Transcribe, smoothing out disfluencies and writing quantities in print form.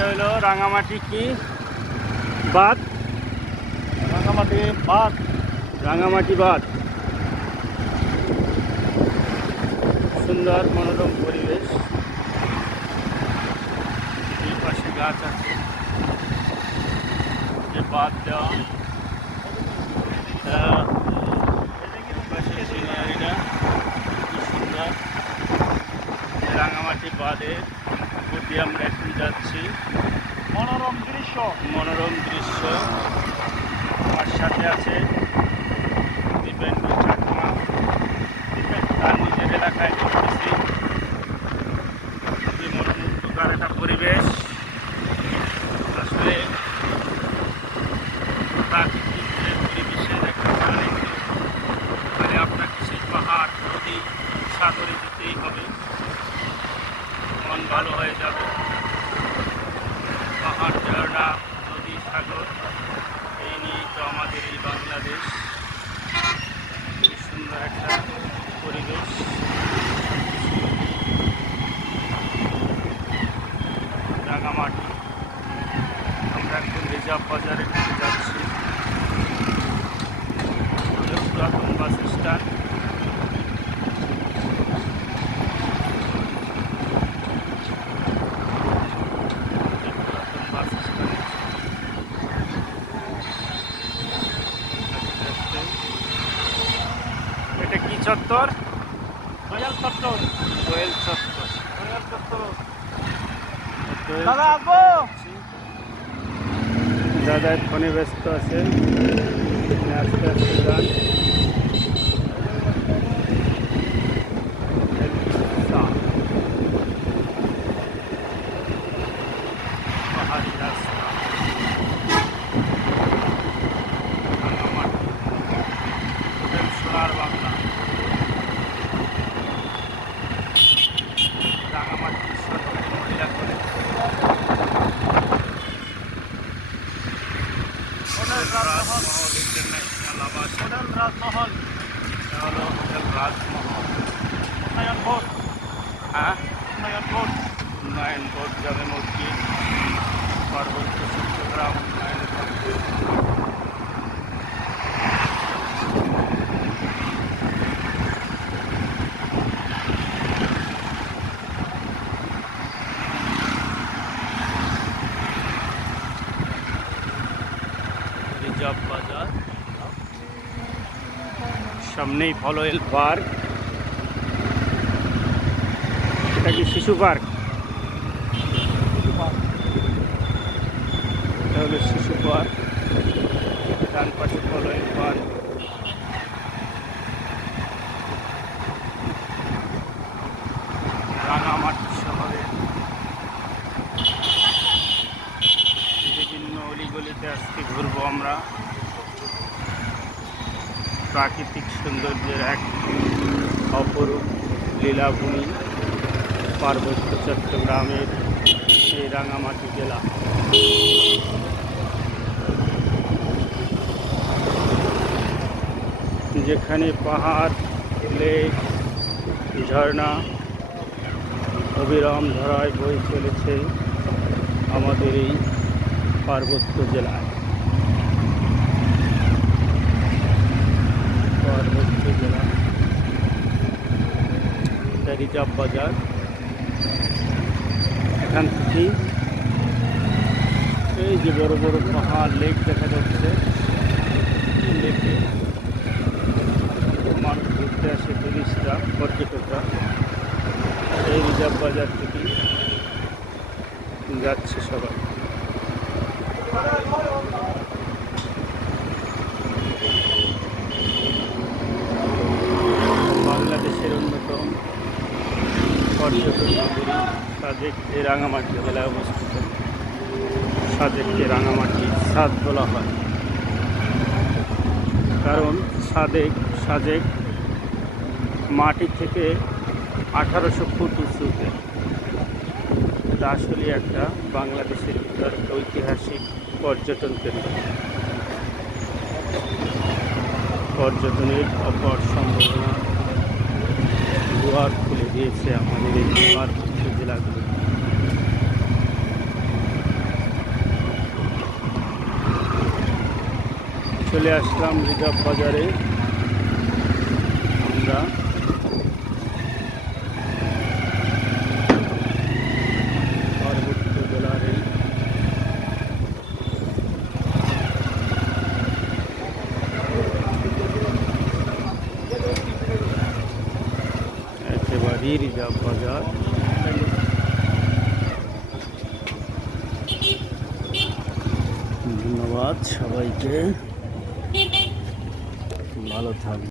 এটা হলো রাঙামাটি কি বাঁধ, রাঙামাটি বাঁধ। রাঙামাটি বাঁধ। সুন্দর মনোরম পরিবেশ, এই পাশে গাছ আছে, যে বাঁধ দেওয়া পাশে সিনারিটা খুব সুন্দর। রাঙামাটি বাঁধের প্রতি আমরা এখন যাচ্ছি। মনোরম দৃশ্য, মনোরম দৃশ্য। আমার সাথে আছে দীপেন্দ্র চাকমা, তার নিজের এলাকায় দেখতেছি খুবই মনোমুগ্ধকর একটা পরিবেশ। আসলে প্রাকৃতিক যে পরিবেশের একটা সান্নিধ্য, মানে আপনাকে সেই পাহাড়, নদী, সাগরে যেতেই হবে, মন ভালো হয়ে যাবে। পাহাড়, ঝর্ণা, নদী, সাগর, এই নিয়েই তো আমাদের এই বাংলাদেশ। খুব সুন্দর একটা পরিবেশ। রাঙামাটি, আমরা এখন রিজার্ভ বাজারের দিকে যাচ্ছি। পুরাতন বাস স্ট্যান্ড। পুরাতন বাস স্ট্যান্ড। এটা কি চত্বর? রয়্যাল চত্বর। কোয়েল চত্বর। রয়্যাল চত্বর। কোয়েল দাদা চত্বর আসবো। যাচ্ছি। দাদা ফোনে ব্যস্ত আছেন, আস্তে আস্তে যান। পাহাড়ি রাস্তা, রাঙামাটি, হোটেল সোনার বাংলা। রাঙামাটি সরকারি মহিলা কলেজ। হোটেল হোটেল রাজমহল। রাজমহল ইন্টারন্যাশনাল আবাস। হোটেল রাজমহল। এটা হলো হোটেল রাজমহল। উন্নয়ন বোর্ড। হ্যাঁ, উন্নয়ন বোর্ড। উন্নয়ন বোর্ড, জামে মসজিদ, পার্বত্য চট্টগ্রাম উন্নয়ন বোর্ড। রিজার্ভ বাজার, সামনেই ফলোয়েল পার্ক। এটা কি শিশু পার্ক? এটা হলো শিশু পার্ক। ডান পাশে ফলোয়েল পার্ক। রাঙামাটি শহরে বিভিন্ন অলিগলিতে আজকে ঘুরবো আমরা। প্রাকৃতিক সৌন্দর্যের এক অপরূপ লীলাভূমি পার্বত্য চট্টগ্রামের এই রাঙামাটি জেলা। যেখানে পাহাড়, লেক, ঝর্ণা অবিরাম ধারায় বয়ে চলেছে আমাদের এই পার্বত্য জেলায়। পার্বত্য জেলা, এটা রিজার্ভ বাজার। এখান থেকে এই যে বড় বড় পাহাড়, লেক দেখা যাচ্ছে, লেকে মানুষ ঘুরতে আসে, টুরিস্টরা, পর্যটকরা। এই রিজার্ভ বাজার থেকে যাচ্ছে সবাই। বাংলাদেশের অন্যতম পর্যটন নগরী সাজেক এই রাঙামাটি জেলায় অবস্থিত। সাজেককে রাঙামাটির সাদ বলা হয়, কারণ সাজেক মাটি থেকে 1800 ফুট উঁচুতে। এটা আসলে একটা বাংলাদেশের ভিতর ঐতিহাসিক পর্যটন কেন্দ্র। পর্যটনের অপার সম্ভাবনা দুয়ার খুলে দিয়েছে আমাদের এই পার্বত্য জেলাগুলো। চলে আসলাম রিজার্ভ বাজারে। আমরা পার্বত্য জেলার এই একেবারেই রিজার্ভ বাজার। ধন্যবাদ সবাইকে, ভালো থাকবে।